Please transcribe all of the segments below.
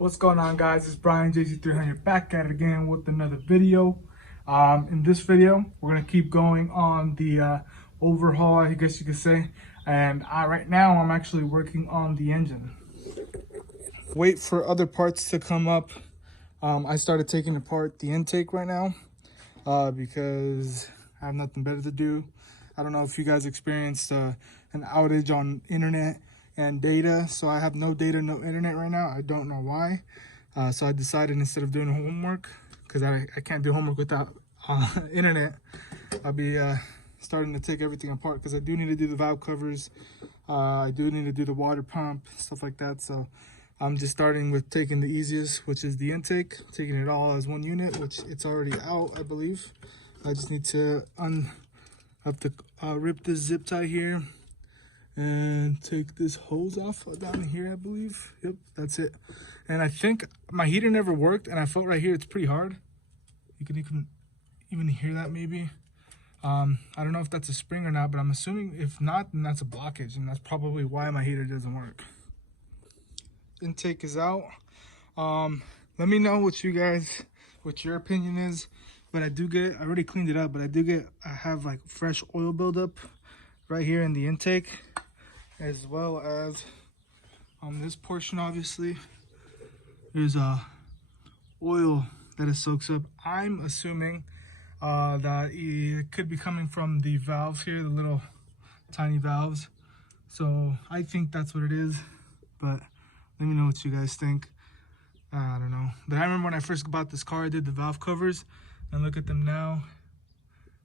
What's going on, guys? It's Brian JG300 back at it again with another video. In this video, we're gonna keep going on the overhaul, I guess you could say. And right now, I'm actually working on the engine. Wait for other parts to come up. I started taking apart the intake right now because I have nothing better to do. I don't know if you guys experienced an outage on internet and data. So I have no data, no internet right now. I don't know why. So I decided instead of doing homework, because I can't do homework without internet, I'll be starting to take everything apart because I do need to do the valve covers. I do need to do the water pump, stuff like that. So I'm just starting with taking the easiest, which is the intake, taking it all as one unit, which it's already out, I believe. I just need to rip this zip tie here and take this hose off down here, I believe. Yep, that's it. And I think my heater never worked, and I felt right here it's pretty hard. You can even hear that maybe. I don't know if that's a spring or not, but I'm assuming if not, then that's a blockage, and that's probably why my heater doesn't work. Intake is out. Let me know what your opinion is. But I already cleaned it up, but I have like fresh oil buildup right here in the intake, as well as on this portion. Obviously there's oil that it soaks up. I'm assuming that it could be coming from the valves here, the little tiny valves. So I think that's what it is, but let me know what you guys think. I don't know, but I remember when I first bought this car, I did the valve covers, and look at them now,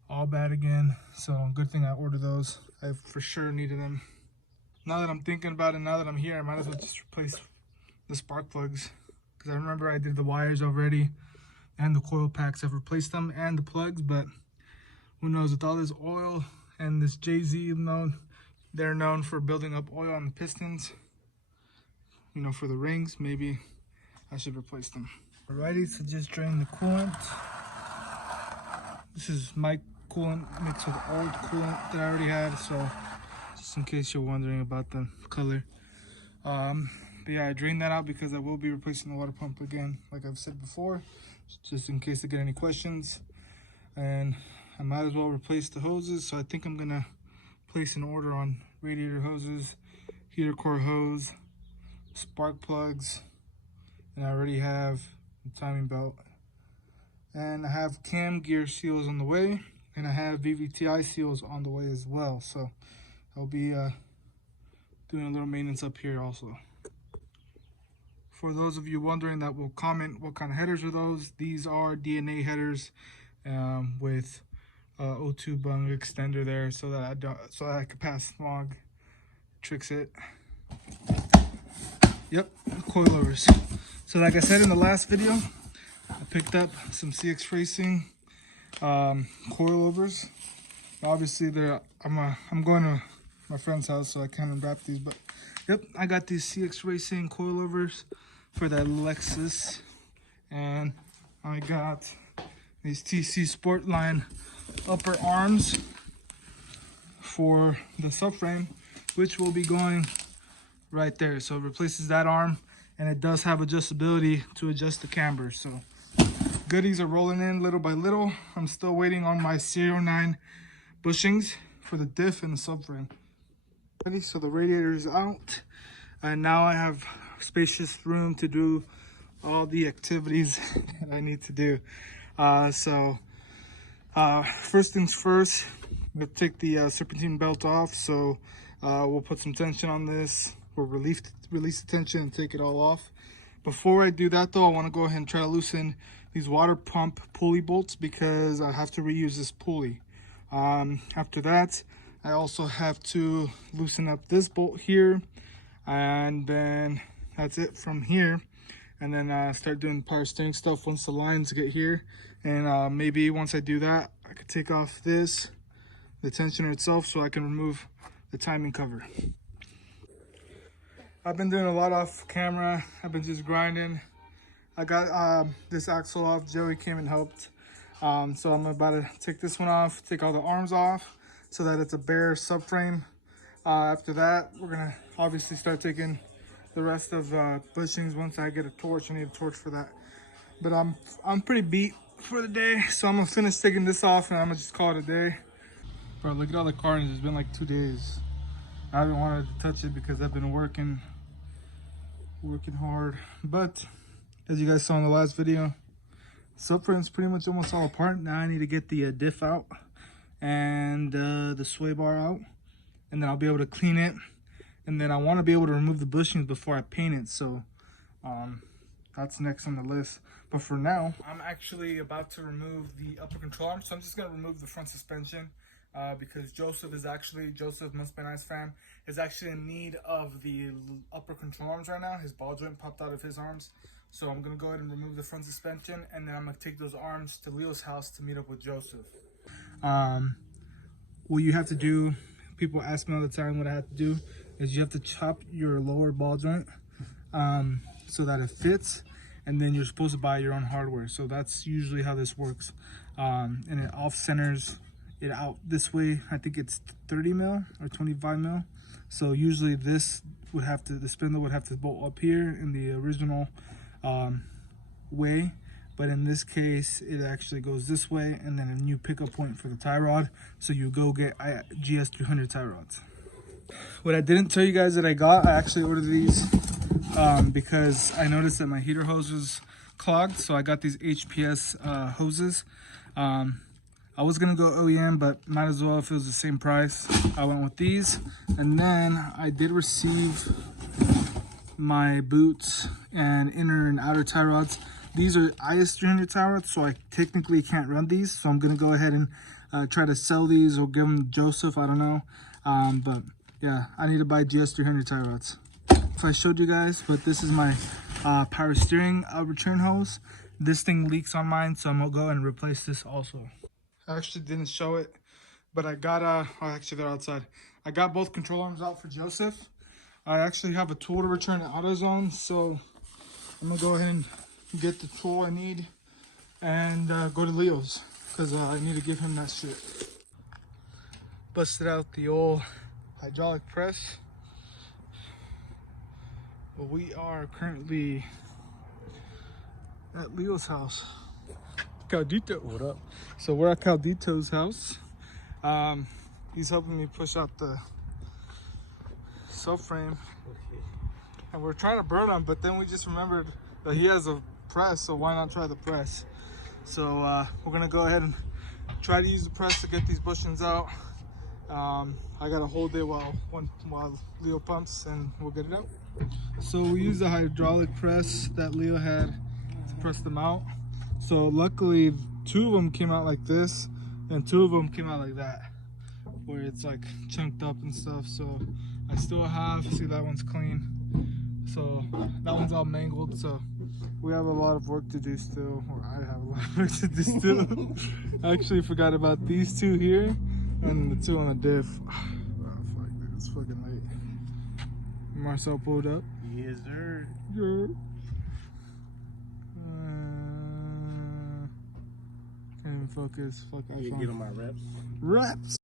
all bad again. So good thing I ordered those. I for sure needed them. Now that I'm thinking about it, now that I'm here, I might as well just replace the spark plugs, because I remember I did the wires already and the coil packs. I've replaced them and the plugs, but who knows, with all this oil and this JZ, they're known for building up oil on the pistons, you know, for the rings. Maybe I should replace them. Alrighty, so just drain the coolant. This is my coolant mixed with old coolant that I already had, so just in case you're wondering about the color. But yeah, I drained that out because I will be replacing the water pump again, like I've said before, just in case I get any questions. And I might as well replace the hoses, so I think I'm gonna place an order on radiator hoses, heater core hose, spark plugs, and I already have the timing belt. And I have cam gear seals on the way, and I have VVTi seals on the way as well. So I'll be doing a little maintenance up here also. For those of you wondering that will comment what kind of headers are those, these are DNA headers with O2 bung extender there, so that I could pass smog. Tricks it. Yep, coilovers. So like I said in the last video, I picked up some CX Racing coilovers. Obviously, I'm going to my friend's house, so I can't unwrap these. But yep, I got these CX Racing coilovers for that Lexus, and I got these TC Sportline upper arms for the subframe, which will be going right there. So it replaces that arm, and it does have adjustability to adjust the camber. So goodies are rolling in little by little. I'm still waiting on my 09 bushings for the diff and the subframe. So the radiator is out, and now I have spacious room to do all the activities that I need to do. First things first, we'll take the serpentine belt off. So we'll put some tension on this. We'll release the tension and take it all off. Before I do that though, I want to go ahead and try to loosen these water pump pulley bolts, because I have to reuse this pulley. After that, I also have to loosen up this bolt here, and then that's it from here. And then start doing power steering stuff once the lines get here. And maybe once I do that, I could take off the tensioner itself, so I can remove the timing cover. I've been doing a lot off camera. I've been just grinding. I got this axle off. Joey came and helped. So I'm about to take this one off, take all the arms off so that it's a bare subframe. After that, we're gonna obviously start taking the rest of bushings once I get a torch. I need a torch for that. But I'm pretty beat for the day, so I'm gonna finish taking this off and I'm gonna just call it a day. Bro, look at all the carnage. It's been like 2 days. I haven't wanted to touch it because I've been working hard. But as you guys saw in the last video, subframe's pretty much almost all apart. Now I need to get the diff out and the sway bar out, and then I'll be able to clean it. And then I want to be able to remove the bushings before I paint it, so that's next on the list. But for now, I'm actually about to remove the upper control arm, so I'm just going to remove the front suspension because Joseph, Must Be Nice fam, is actually in need of the upper control arms right now. His ball joint popped out of his arms, so I'm going to go ahead and remove the front suspension, and then I'm going to take those arms to Leo's house to meet up with Joseph. What you have to do, people ask me all the time what I have to do, is you have to chop your lower ball joint so that it fits, and then you're supposed to buy your own hardware. So that's usually how this works. And it off centers it out this way. I think it's 30 mil or 25 mil. So usually this would have to, the spindle would have to bolt up here in the original way. But in this case, it actually goes this way, and then a new pickup point for the tie rod. So you go get GS300 tie rods. What I didn't tell you guys that I got, I actually ordered these because I noticed that my heater hose was clogged. So I got these HPS hoses. I was gonna go OEM, but might as well if it was the same price. I went with these. And then I did receive my boots and inner and outer tie rods. These are IS300 tie rods, so I technically can't run these. So I'm gonna go ahead and try to sell these or give them to Joseph, I don't know. But yeah, I need to buy GS300 tie rods. If I showed you guys, but this is my power steering return hose. This thing leaks on mine, so I'm gonna go and replace this also. I actually didn't show it, but I got oh, actually they're outside. I got both control arms out for Joseph. I actually have a tool to return to AutoZone, so I'm gonna go ahead and get the tool I need and go to Leo's because I need to give him that shit. Busted out the old hydraulic press. But we are currently at Leo's house. Caldito. What up? So we're at Caldito's house. He's helping me push out the subframe. And we're trying to burn him, but then we just remembered that he has a press, so why not try the press? So we're gonna go ahead and try to use the press to get these bushings out. I gotta hold it while Leo pumps, and we'll get it out. So we use the hydraulic press that Leo had to press them out. So luckily 2 of them came out like this, and 2 of them came out like that, where it's like chunked up and stuff. So I still have, see that one's clean. So that one's all mangled. So we have a lot of work to do still, or I have a lot of work to do still. I actually forgot about these 2 here and the 2 on the diff. Oh, fuck, dude, it's fucking late. Marcel pulled up. Yes, sir. Yeah. Can't even focus. Fuck, You get on my reps. Reps.